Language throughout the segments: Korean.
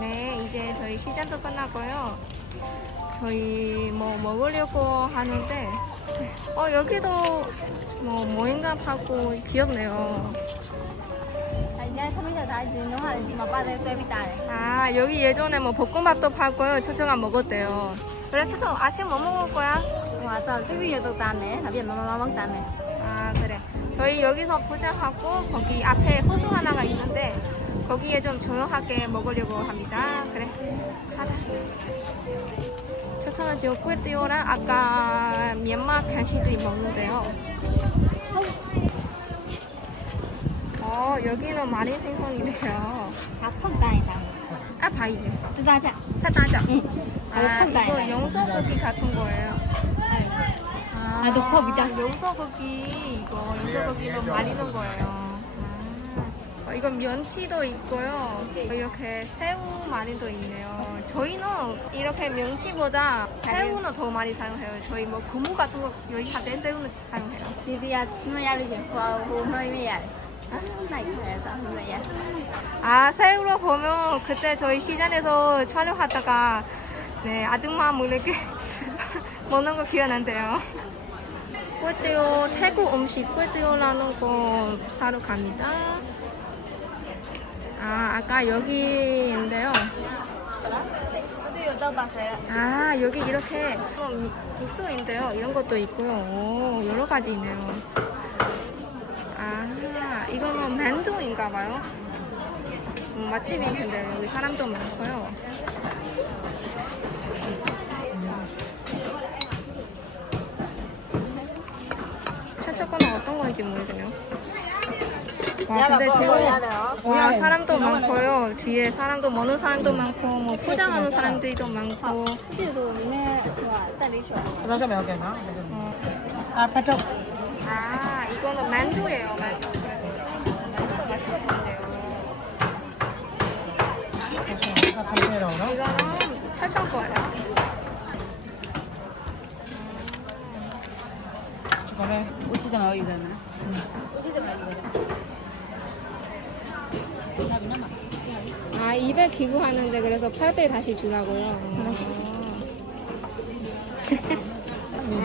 네, 이제 저희 시장도 끝나고요. 저희 뭐 먹으려고 하는데, 어, 여기도 뭐 모인가 하고 귀엽네요. 아, 여기 예전에 뭐 볶음밥도 팔고요. 초청아 먹었대요. 그래, 초청 아침 뭐 먹을 거야? Mẹ, làm gì mà mà mắng tạm mẹ. 아, 그래. 저희 여기서 포장하고 거기 앞에 호수 하나가 있는데 거기에 좀 조용하게 먹으려고 합니다. 그래. 사자. 초청은 지금 꿀띠오랑 아까 미얀마 간식도 먹는데요. 어, 여기는 많이 생선이네요. Tài tao. 아, 바이네. Chả. 사다자. Ừ. 아, tài 이거. 영서고기 같은 거예요. 아, 아, 녹화비다. 영서고기 이거 영서고기는 말리는 거예요. 아, 어, 이건 면치도 있고요. 어, 이렇게 새우 마리도 있네요. 저희는 이렇게 명치보다 새우는 더 많이 사용해요. 저희 뭐 고무 같은 거 여기 할때 새우는 사용해요. Về. 아 새우로 보면 그때 저희 시장에서 촬영하다가 네 아줌마 모르게 먹는 거 기억난대요. 꿀띠오 태국 음식 꿀띠오라는 거 사러 갑니다. 아 아까 여기인데요. 아 여기 이렇게 좀 국수인데요. 이런 것도 있고요. 오 여러 가지 있네요. 아 이거는 만두인가 봐요. 음, 맛집인 텐데 여기 사람도 많고요. 최초거는 어떤 건지 모르겠네요. 와 근데 지금 와 사람도 많고요. 뒤에 사람도 먹는 사람도 많고 뭐 포장하는 사람들도 많고. Của tại lý chuẩn. nó cho mèo kìa nó 어. 아 이거는 만두예요 만두. 그래서 만두도 맛있어 보이네요. 이거는 철청 거예요. đây 오치장 어이잖아. 아 200 기부하는데 그래서 8배 다시 주라고요?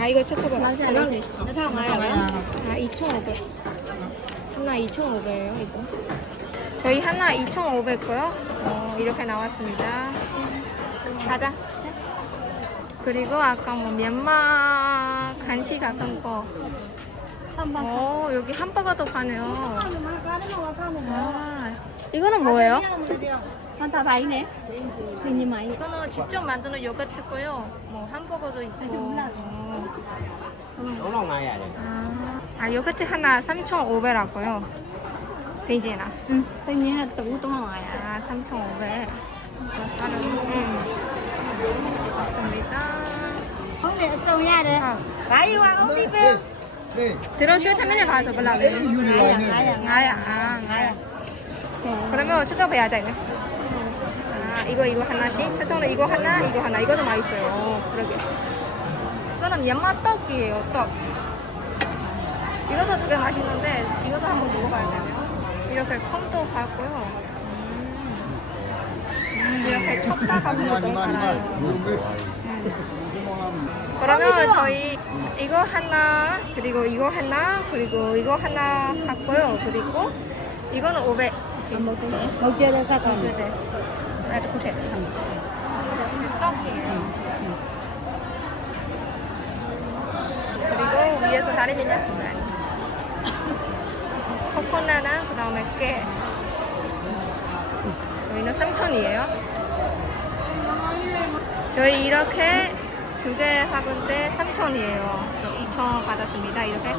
아. 이거 철청 거 Nó sao mà à, 아2,500 하나 2,500이에요 이거? 저희 하나 2,500고요. 어, 이렇게 나왔습니다. 가자. 그리고 아까 뭐 미얀마 간식 같은 거. Không bằng. 어, 여기 햄버거도 파네요. 아, 이거는 뭐예요? Váy nè. Hình như mày. 이거는 직접 만드는 요거트고요. 뭐 햄버거도 있고. 어. à 아, 아, 요거트 하나 3,500라고요. 되지나. Ừ. Tất nhiên là tủ tủ ngoài à. 아, 3,500. 이거 사는. 음. 맞습니다. 아, ăn không đi về. 들어쇼 참여해 봐서 몰라. 나야, 아, 나야. 그러면 초청해야죠. 아 이거 이거 하나씩 초청은 이거 하나 이거 하나 이거도 맛있어요. 어, 그러게. 이거는 미얀마 떡이에요. 떡. 이것도 되게 맛있는데 이것도 한번 먹어봐야겠네요. 이렇게 컴도 팔고요. 음. 음, 이렇게 찹쌀 같은 것도 팔아요. 음. 그러면 저희 이거 하나 그리고 이거 하나 그리고 이거 하나 샀고요. 그리고 이거는 500. Còn? 네. 아, 보세요. 떡이에요. 그리고 위에서 다리면요. 코코나나 그 다음에 깨. 저희는 3천이에요. 저희 이렇게 두 개 사건데 3천이에요. 2천 받았습니다. 이렇게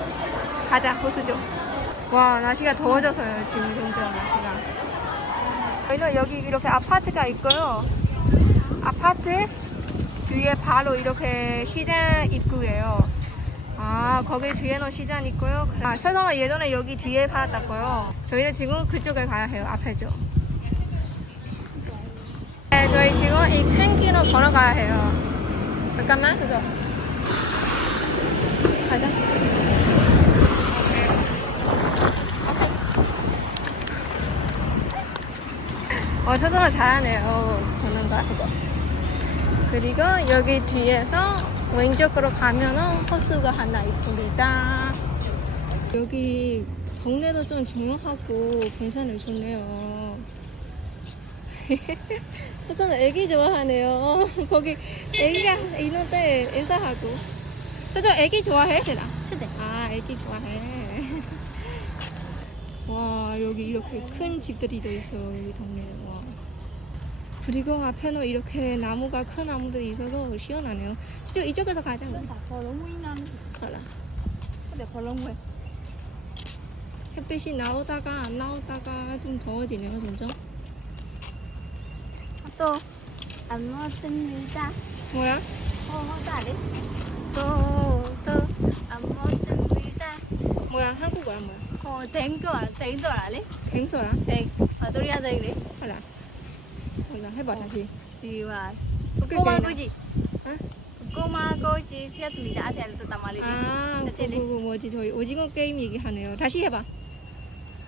가자 호수죠. 와 날씨가 더워져서요 지금 이 정도 날씨가. 저희는 여기 이렇게 아파트가 있고요. 아파트 뒤에 바로 이렇게 시장 입구예요. 아, 거기 뒤에는 시장 있고요. 아, 최성은 예전에 여기 뒤에 팔았다고요. 저희는 지금 그쪽에 가야 해요. 앞에죠. 네, 저희 지금 이 큰 길을 걸어가야 해요. 잠깐만, 수저. 가자. 오케이. 어, 저도 잘하네요. 보는 거 그거. 그리고 여기 뒤에서 왼쪽으로 가면은 호수가 하나 있습니다. 여기 동네도 좀 조용하고 괜찮아요. 좋네요. 저는 애기 좋아하네요. 거기 애기가 있는데 인사하고. 저도 애기 좋아해, 제가. 是的 아, 애기 좋아해. 와, 여기 이렇게 큰 집들이 돼 있어, 여기 동네에. 그리고 앞에는 이렇게 나무가 큰 나무들이 있어서 시원하네요. 진짜 이쪽에서 가자. 음, 다 벌렁무이나 알아. 근데 벌렁무에 햇빛이 나오다가 안 나오다가 좀 더워지네요, 진짜. 아, 또안 먹었습니다. 뭐야? 어, 허다리. 또또안 먹었습니다. 뭐야? 한국어야 뭐야? 어, 댕돌, 댕돌 알리? 댕소라? 댕, 아, 도리아 댕리. 알아. 해봐, 다시. 디와 어떻게 꼬마 되나? 꼬지 응? 꼬마 꼬지 시작입니다 아세요 또 담아리 아, 그거, 다시 그거 뭐지? 저희 오징어 게임 얘기하네요. 다시 해봐.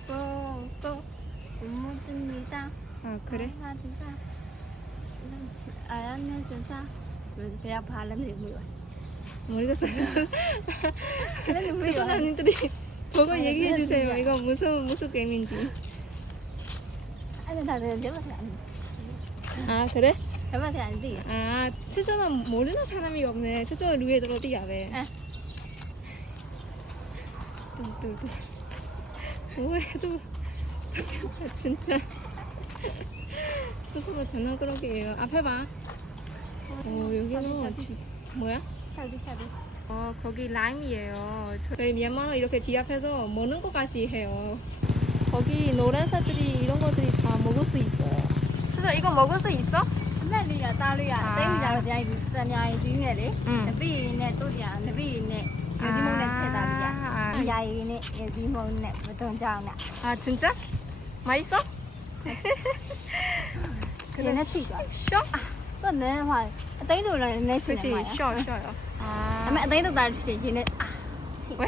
또또 먹습니다 아, 그래? 아 안녕하세요 그래서 배야 발음 되고요 모르겠어요. 그래 선생님들이 보고 아, 얘기해 주세요. 이거 무슨 무슨 게임인지. 아니 다들 제맛이 안 아 그래? 제맛이 안 돼. 아 추저는 모르는 사람이 없네. 추저 루에 들어디야 왜? 아. 뚱뚱뚱. 뭐해도 아, 진짜. 추저가 장난꾸러기예요. 앞에 봐. 어 여기는 지- 뭐야? 차도 차도. 어 거기 라임이에요. 저희 미얀마는 이렇게 뒤 앞에서 먹는 것까지 해요. 거기 노란사들이 이런 것들이 다 먹을 수 있어요. 진짜 이거 먹을 수 있어? 나리야 딸이야. 아. 땡자로 자이 자냐이 디네리. 응. 나비네 또야 나비네. 요지몽네 태다리야. 아, 야이네 요지몽네 보통 장나. 아 진짜? 맛있어? 얘네 튀겨. 쇼? 또는 화 땡도를 내 그치 치는 거야. 쇼 쇼요. 아 아마 땡도 날 시키네. 왜?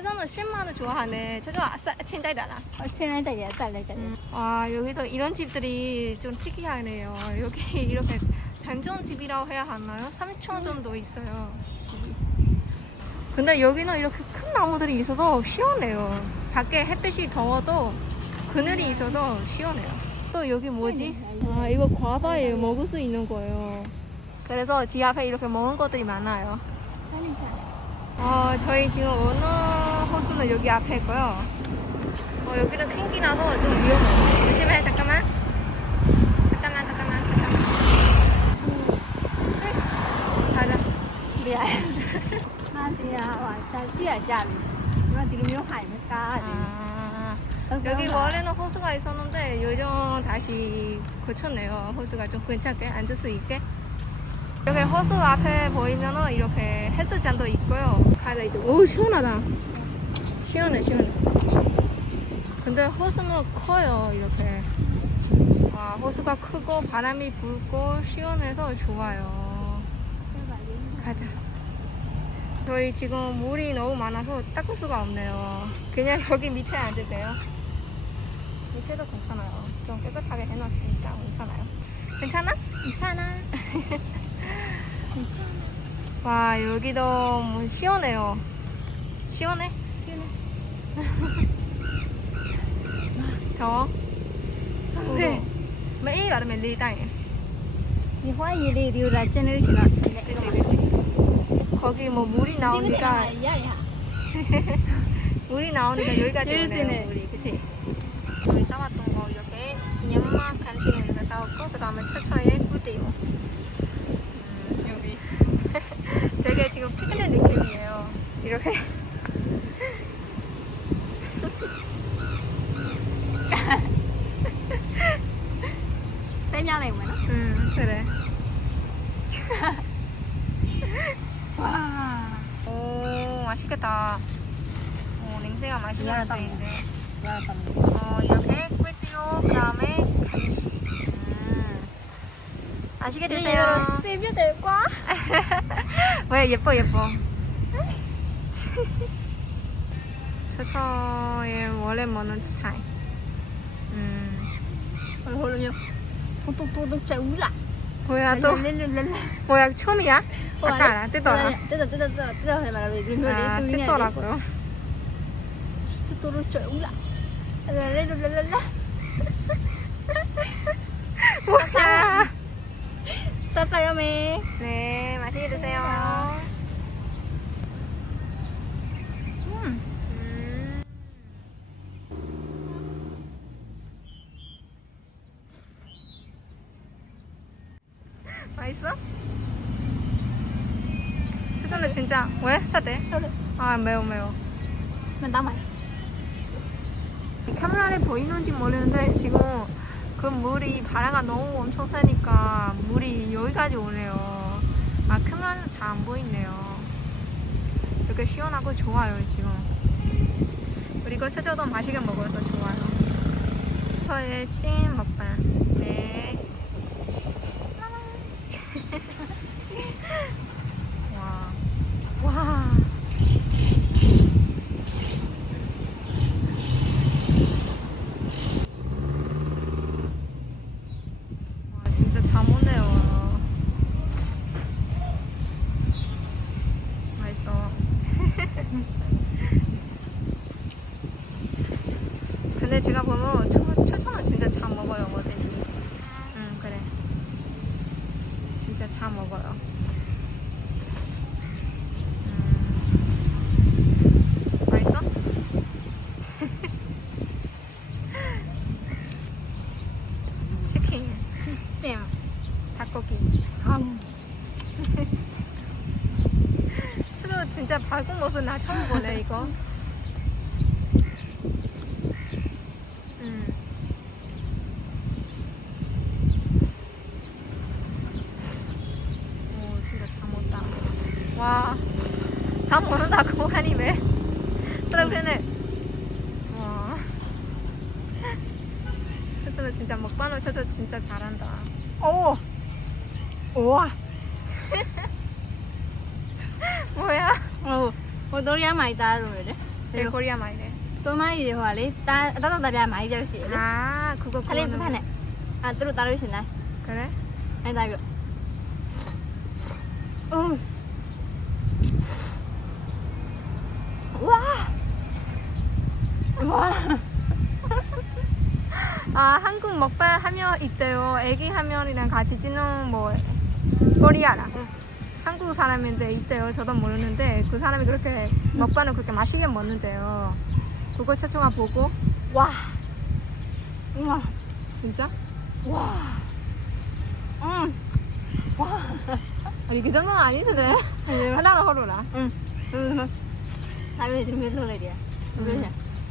세정은 10만원 좋아하네. 세정 아싸 친다이라나. 어 친한 자리야 딸래 자리. 아 여기도 이런 집들이 좀 특이하네요. 여기 이렇게 단전 집이라고 해야 하나요? 3층 정도 있어요. 근데 여기는 이렇게 큰 나무들이 있어서 시원해요. 밖에 햇빛이 더워도 그늘이 있어서 시원해요. 또 여기 뭐지? 아 이거 과바예요. 먹을 수 있는 거예요. 그래서 집 앞에 이렇게 먹은 것들이 많아요. 어, 저희 지금 어느 호수는 여기 앞에 있고요. 어, 여기는 큰 길이라서 좀 위험해요. 조심해, 잠깐만. 잠깐만, 잠깐만, 잠깐만. 가자. 리야. 나디야 자리. 이거 뒤로 할까? 아, 여기 원래는 호수가 있었는데 요즘 다시 고쳤네요. 호수가 좀 괜찮게 앉을 수 있게. 이렇게 호수 앞에 보이면은 이렇게 헬스장도 있고요. 가자 이제. 오 시원하다. 시원해 시원해. 근데 호수는 커요 이렇게. 와 호수가 크고 바람이 불고 시원해서 좋아요. 가자. 저희 지금 물이 너무 많아서 닦을 수가 없네요. 그냥 여기 밑에 앉을게요. 밑에도 괜찮아요. 좀 깨끗하게 해놨으니까 괜찮아요. 괜찮아? 괜찮아. 와 여기도 뭐 시원해요. 시원해? 더워? 그래. 매일 가르면 리다이. 이 화이리 디우라 제너레이션. 그치 그치. 거기 뭐 물이 나오니까. 물이 나오니까 여기까지 오네요. 물이 그치? 우리 사왔던 거 이렇게 연막 간식을 이렇게 사왔고 그 다음에 차차에 꿀띠요 음, 여기 되게 지금 피크닉 느낌이에요 이렇게 빼냐 mà nó. 음 그래 와. 오 맛있겠다 오 냄새가 맛있는 미안하다. 냄새인데 야, 참. 어 이렇게 꿀띠요 그 다음에 간식 음. 맛있게 드세요 cho đẹp quá. 왜 예뻐 예뻐 처처의 원래 먹는 스타일 음 뭐야 또 뭐야 처음이야? 아까 알아 아 lên lên 뭐야 mẹ 네 맛있게 드세요 음. 음. 맛있어? 초콜릿 진짜 왜? 사대? 아 매워 매워 mày 카메라에 보이는지 모르는데 지금 그 물이 바다가 너무 엄청 세니까 물이 여기까지 오네요. 아 카메라는 잘 안 보이네요. 되게 시원하고 좋아요 지금. 그리고 최저도 맛있게 먹어서 좋아요. 저의 찐 먹방. 네. 와. 와. 오네요. 맛있어. 근데 제가 보면 초, 초초는 진짜 잘 먹어요 뭐든지. 응 그래. 진짜 잘 먹어요. 음. 맛있어? 치킨. xem 닭고기. không 추도 진짜 밝은 모습 나 처음 보네 이거. 음. 오 진짜 잘 먹다. 와, 다 먹는다고 하니 왜? 그래 그러네. 와. 추도 진짜 먹방을 쳐줘 진짜 잘한다. 오, 우와. 뭐야? Rồi đấy 내 코리아 마이네. tôi mới gì hòa lý ta ta ta ra mày cho chị đấy 아, 그거 này à tôi ta rồi xin này 그래? anh ta được ừ wow wow 아, 한국 먹방 하면 있대요. 애기 화면이랑 같이 찍는 뭐 코리아라. 한국 사람인데 있대요. 저도 모르는데 그 사람이 그렇게 먹방을 그렇게 맛있게 먹는데요. 그거 최초가 보고 wow wow 진짜? wow ừ wow 아니 그 정도는 아니던데. 하나로 허루라. thì mình luôn này đi 음.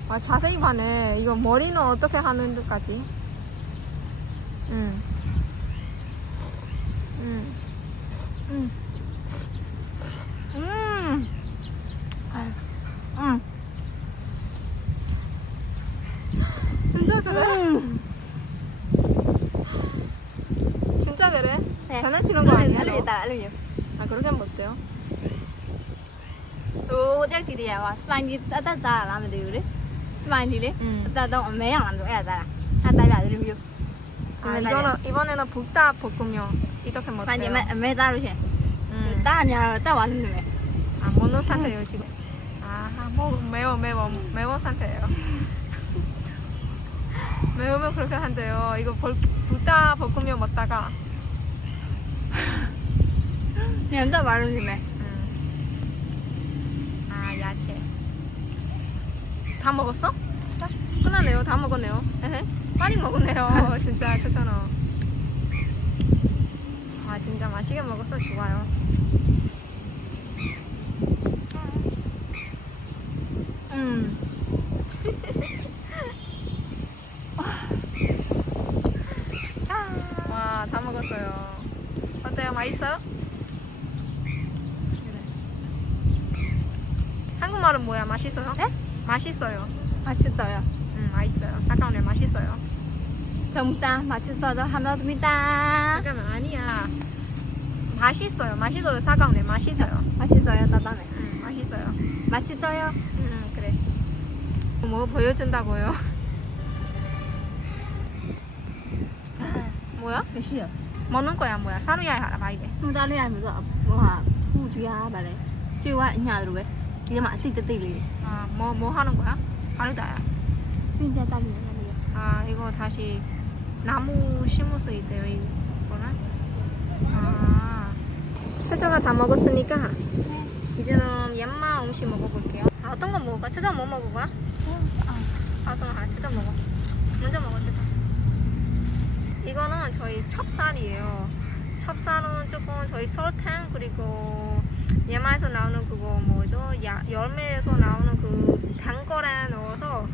와 자세히 봐네. 이거 머리는 어떻게 하는지까지. 응. 응. ừ စပိုင်ဒီတတ်တတ်တာလားမသိဘူးလေစပိုင်ဒီလေ 응. အတတ်တော့အမဲအောင်လားမသိဘူးအဲ့ဒါလားအတတ်ရတယ်မျိုး 아 이거는 이번에는 북다 볶음면 이렇게 စပိုင်ဒီ 먹대요. မဲ့အမဲသားလို့ရှင် 응. တာအများတော့တတ်ပါလိမ့်မယ် 아 모노 상태예요 지금. 아 뭐, 매워 매워 매워 상태예요. 매우면 그렇게 한대요. 이거 벌, 북다 볶음면 먹다가 ညံတက်ပါလို့ရှင် 다 먹었어? 끝나네요. 다 먹었네요. 에헤. 빨리 먹었네요. 진짜 초천어. 아 진짜 맛있게 먹어서 좋아요. 음 와 다 먹었어요. 어때요? 맛있어요? 한국말은 뭐야? 맛있어요? 에? 맛있어요. 맛있어요. 음, 맛있어요. 닭강정 맛있어요. 정답 맞춰서 감사합니다. 잠깐만 아니야. 맛있어요. 맛있어요. 사강네 맛있어요. 맛있어요. 나다네. 음, 맛있어요. 맛있어요. 음 그래. 뭐 보여준다고요? 뭐야? 몇 시야? 먹는 거야 뭐야? 사루야 뭐, 아, 말해. 사루야 뭐야? 후주야 말해. 지와 인야로 왜? 이제 막 뜨이 뜨이. 아, 뭐, 뭐 하는 거야? 바르다야. 근데 나는 아, 이거 다시 나무 심어서 있대요, 이거는. 아. 처자가 다 먹었으니까 이제는 얌마 음식 먹어볼게요. 아, 어떤 거 먹을까? 처자 뭐 먹을 거야? 아, 성아, 처자 먹어. 먼저 먹어, 처자. 이거는 저희 첩살이에요. 찹쌀은 조금 저희 설탕 그리고 야마에서 나오는 그거 뭐죠? 야, 열매에서 나오는 그 단 거랑 넣어서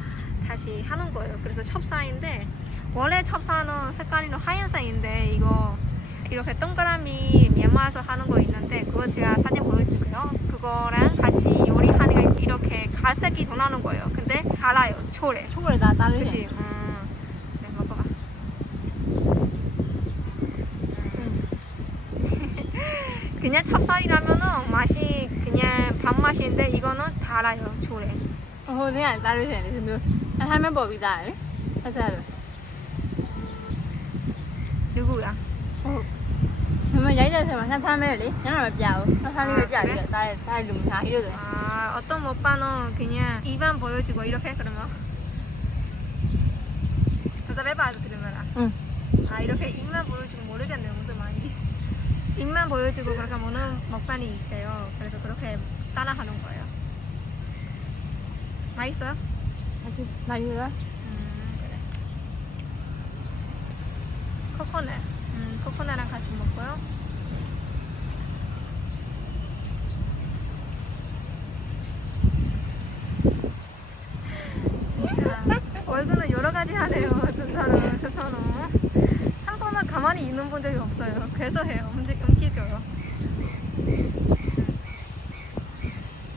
다시 하는 거예요. 그래서 찹쌀인데 원래 찹쌀은 색깔이 하얀색인데 이거 이렇게 동그라미 예마에서 하는 거 있는데 그거 제가 사진 보여줄게요. 그거랑 같이 요리하는 게 이렇게 갈색이 변하는 거예요. 근데 달아요. 초래. 초래 다 다르지 그냥 찹쌀이라면은 맛이 그냥 밥맛인데 이거는 달아요 초래. 어, 그냥 다르네. 근데 할면 법이다. 하자로. 누구야? 어. 그러면 여기서만 산삼을리 나는 없자고. 산삼이를 자리 나의 나의 룸사 이러더래. 아 어떤 오빠는 그냥 입안 보여주고 이렇게 그러면. 그래서 해봐 그러면. 응. 아 이렇게 입만 보여주고 모르겠네요. 입만 보여주고 그렇게 먹는 먹방이 있대요. 그래서 그렇게 따라하는 거예요. 맛있어요? 많이 왜음 그래. 코코넛. 음 코코넛랑 같이 먹고요. 진짜. 얼굴은 여러 가지 하네요 진짜로 저처럼 가만히 있는 본 적이 없어요. 그래서 해요. 움직 움직여요.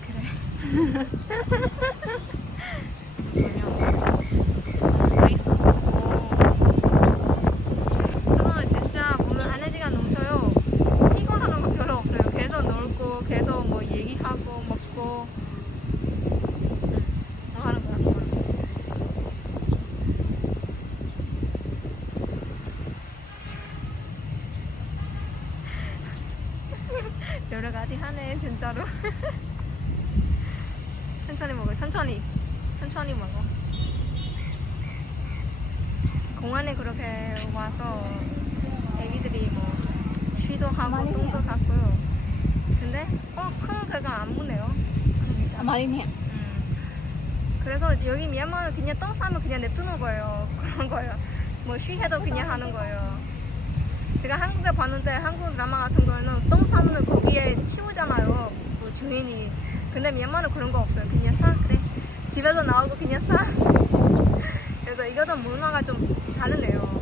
그래 맛있어. 저는 진짜 보면 에너지가 넘쳐요. 피곤하는 거 별로 없어요. 계속 놀고, 계속 뭐 얘기하고, 먹고. 응. 뭐 하는 거야, 그거. 여러 가지 하네, 진짜로. 천천히 먹어, 천천히. 천천히 먹어. 공원에 그렇게 와서 애기들이 뭐 쉬도 하고 똥도 샀고요 근데 어큰 배가 안 보네요. 아, 마린해. 음. 그래서 여기 미얀마는 그냥 똥 싸면 그냥 냅두는 거예요. 그런 거예요. 뭐 쉬해도 그냥 하는 거예요. 제가 한국에 봤는데 한국 드라마 같은 거는 똥 싸면 거기에 치우잖아요. 뭐 주인이. 근데 미얀마는 그런 거 없어요. 그냥 싸 그래. 집에서 나오고 그냥 싸. 그래서 이것도 문화가 좀 가는데요.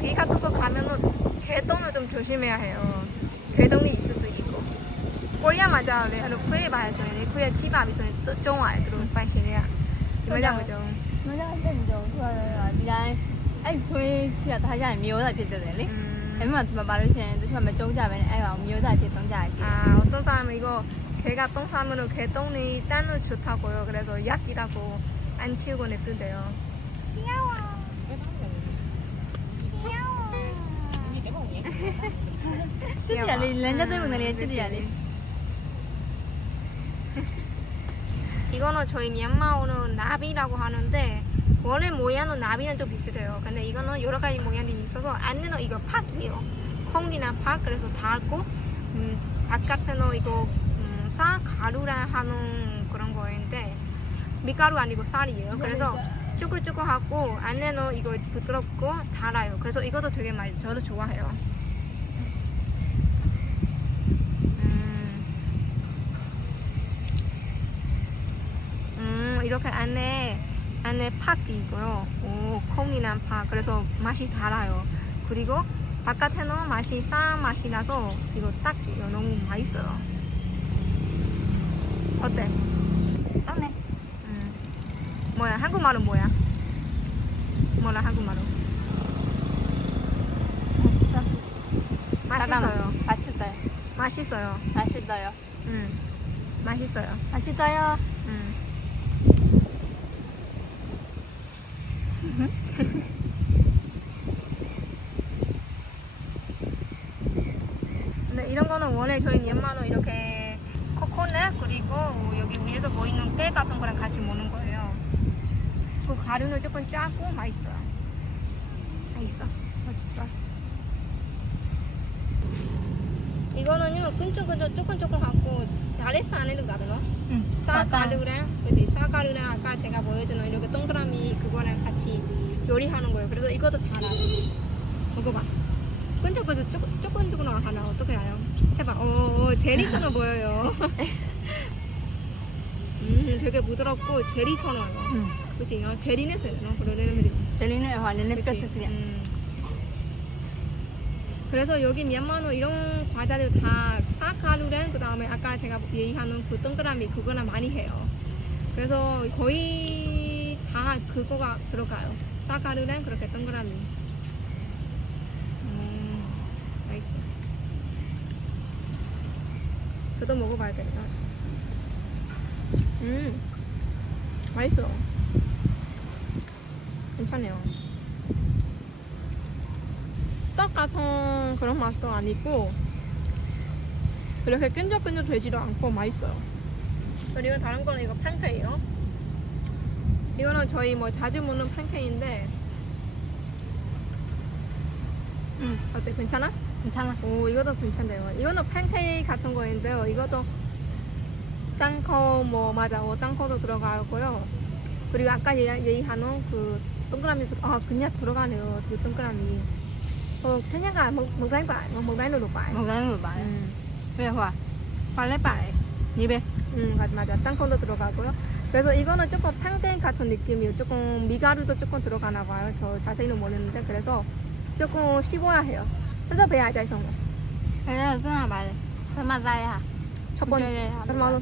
귀 같은 거 가면은 개똥을 좀 조심해야 해요. 개똥이 있을 수 있고. 코리아 맞아, 레알로 코리아 봐야죠. 코리아 집앞에서 또 정화에 들어오는 시리아. 맞아, 맞아. 맞아, 맞아. 아니, 저희 집에 다시 안 미워다 피드네. 음. 애만 좀 말을 시는 듯이 막 정자면 애가 미워자피 정자지. 아 어떤 사람은 이거 개가 똥 싸면은 개 똥이 땀을 좋다고요. 그래서 약이라고 안 치우고 냅둔대요. 귀여워. 吃点嘞，人家这种的连吃点嘞。 이거는 저희 미얀마어는 나비라고 하는데 원래 모양은 나비는 좀 비슷해요. 근데 이거는 여러 가지 모양이 있어서 안에는 이거 팍이에요. 콩이나 팍 그래서 달고 음, 바깥에는 이거 음, 쌀 가루라 하는 그런 거인데 밀가루 아니고 쌀이에요. 그래서 쭈글쭈글하고 안에는 이거 부드럽고 달아요. 그래서 이것도 되게 많이 저도 좋아해요. 안에 안에 팥이 있고요. 오, 콩이나 팥. 그래서 맛이 달아요. 그리고 바깥에는 맛이 싼 맛이 나서 이거 딱 이거 너무 맛있어요. 어때? 떡네 음. 뭐야? 한국말은 뭐야? 뭐라 한국말로? 맛있어요. 맛있어요 맛있어요. 맛있어요 음. 맛있어요. 맛있어요 음. 이런 거는 원래 저희 미얀마는 이렇게 코코넛 그리고 여기 위에서 보이는 깨 같은 거랑 같이 먹는 거예요. 그 가루는 조금 짜고 맛있어요. 맛있어. 맛있다. 이거는요 끈적끈적 조금 조금 갖고 아레스 안에도 가르나? 응. 쌀가루랑 그지 쌀가루랑 아까 제가 보여준 이렇게 동그라미 그거랑 같이 요리하는 거예요. 그래서 이것도 다 나요. 먹어봐. 끈적끈적 조금 조금 조금 하나 어떻게 알아요? 해봐. 어, 어 제리처럼 보여요. 음, 되게 부드럽고 제리처럼. 응. 그치? 어, 제리네스. 어, 그러네. 젤리는 완전히 그치? 뼈뜯기야. 음. 그래서 여기 미얀마는 이런 과자들 다 쌀가루랑 그 다음에 아까 제가 얘기하는 그 동그라미 그거나 많이 해요. 그래서 거의 다 그거가 들어가요. 쌀가루랑 그렇게 동그라미. 음, 맛있어. 저도 먹어봐야 되나? 음, 맛있어. 괜찮아요. 떡 같은 그런 맛도 아니고 그렇게 끈적끈적 되지도 않고 맛있어요. 그리고 다른 거는 이거 팬케이요. 이거는 저희 뭐 자주 먹는 팬케이인데 응. 어때 괜찮아? 괜찮아. 오 이것도 괜찮네요. 이거는 팬케이크 같은 거인데요. 이것도 짱코 뭐 맞아, 뭐 짱코도 들어가고요. 그리고 아까 얘기- 얘기하는 그 동그라미 아 그냥 들어가네요. 그 동그라미. 어 그냥 가 먹, 먹다니 봐, 먹다니 노도 봐. Một cái nồi bại. 음, Bây giờ 발레 바에. 입에. 음 맞아 맞아. 짱코도 들어가고요. 그래서 이거는 조금 팬케이크 같은 느낌이에요. 조금 미가루도 조금 들어가나 봐요. 저 자세히는 모르는데 그래서 조금 씹어야 해요. 자. Cái đó là cái nào bài Cái mà dày hả? 첫 번째 얼마나?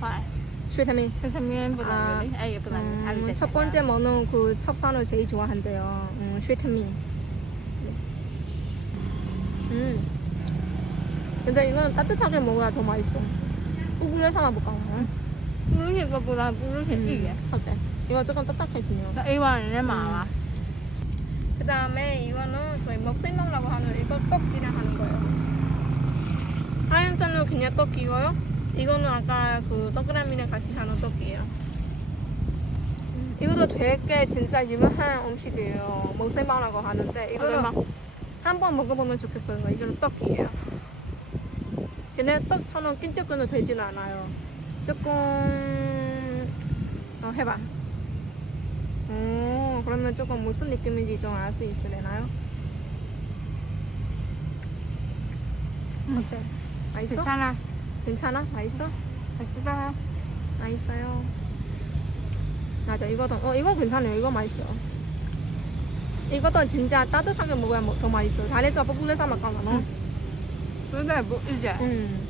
Phải. 슈타민. 선생님보다 아. 아, 예쁘다. 음, 첫 번째 먹는 그 첩산을 제일 좋아한대요. 음, 쉐트미. 음. 근데 이거는 따뜻하게 먹어야 더 맛있어. 우글에서만 못 가요. 무릇이 이게. 어때? 이거 조금 딱딱해지네요. 나 이거는 내 마음. 그 다음에 이거는 저희 먹생명이라고 하는 이거 떡이랑 하는 거예요. 하얀 쌀은 그냥 떡이고요. 이거는 아까 그 떡그라미랑 같이 하는 떡이에요. 이것도 되게 진짜 유명한 음식이에요. 먹생명이라고 하는데 이거는 먹 한번 먹어보면 좋겠어요. 이거는 떡이에요. 근데 떡처럼 끈적끈적 되지는 않아요. 조금 어, 해봐. 오, 그러면 조금 무슨 느낌인지 좀 알 수 있으려나요? 어때? 맛있어? 괜찮아. 괜찮아? 맛있어? 맛있어. 맛있어요. 맞아, 이거도, 어, 이거 괜찮아요. 이거 맛있어. 이것도 진짜 따뜻하게 먹어야 뭐- 더 맛있어. 잘했죠? 뽀뽀레사 맛까나 너? 근데 뭐 이제 음.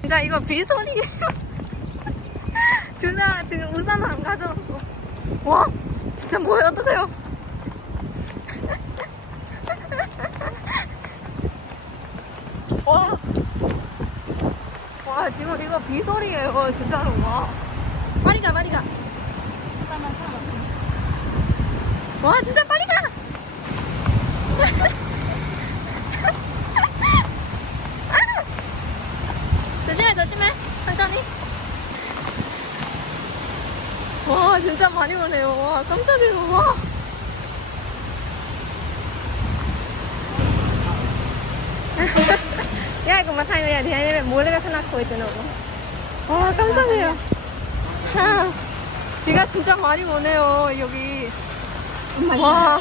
진짜 이거 비손이에요. 준아 지금 우산 안 가져왔어. 와, 진짜 뭐예요? 어떡해요? 와. 와, 지금 이거 비소리예요. 진짜로. 와. 빨리 가, 빨리 가. 잠깐만 참아. 와, 진짜 빨리 가! 조심해, 조심해. 천천히. 와, 진짜 많이 오네요. 와, 깜짝이야. 와. 야, 이거 마타이 너야. 내 몰래가 하나 거 있잖아. 와, 깜짝이야. 참. 비가 진짜 많이 오네요, 여기. 와.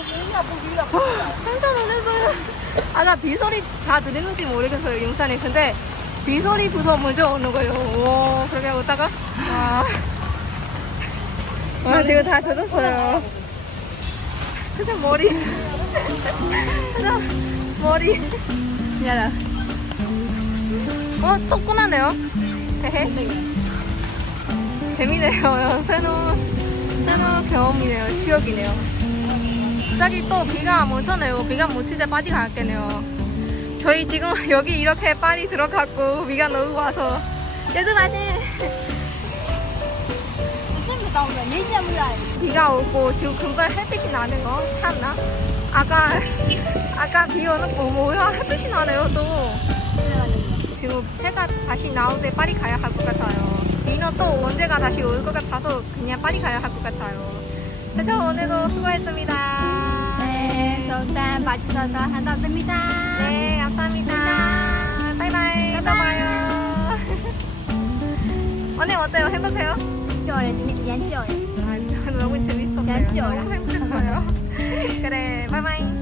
깜짝 놀랐어요. 아까 비 소리 잘 들리는지 모르겠어요, 용산에. 근데 비 소리부터 먼저 오는 거예요. 오, 그렇게 오다가. 와. 와, 지금 다 젖었어요. 진짜 머리. 진짜 머리. Nha 어. 헤헤. 재미네요. 새로운, 새로운 경험이네요. 추억이네요. 갑자기 또 비가 멈춰네요. 비가 멈출 때 빨리 갈게요. 저희 지금 여기 이렇게 빨리 들어갔고 비가 너무 와서 얘들아 Rồi, nhí chăm rồi. 비가 오고 지금 금방 햇빛이 나는 거 참나? 아까 아까 비 오는 거 뭐야? 햇빛이 나네요 또. 지금 해가 다시 때 빨리 가야 할 것 같아요. 비는 또 언제가 다시 올 것 같아서 그냥 빨리 가야 할 것 같아요. 그래서 오늘도 수고했습니다. 네, 일단 봐주셔서 감사드립니다. 네 감사합니다. 바이바이. 또 봐요. 오늘 어때요? 행복해요? ပျော်တယ်ဒီနေ့အရန်ပျော့တယ်။ဒါကလည်းဝင်ချင်ပြီးဆုံးတယ်။ရန်ပျော့တာ ကဲ bye bye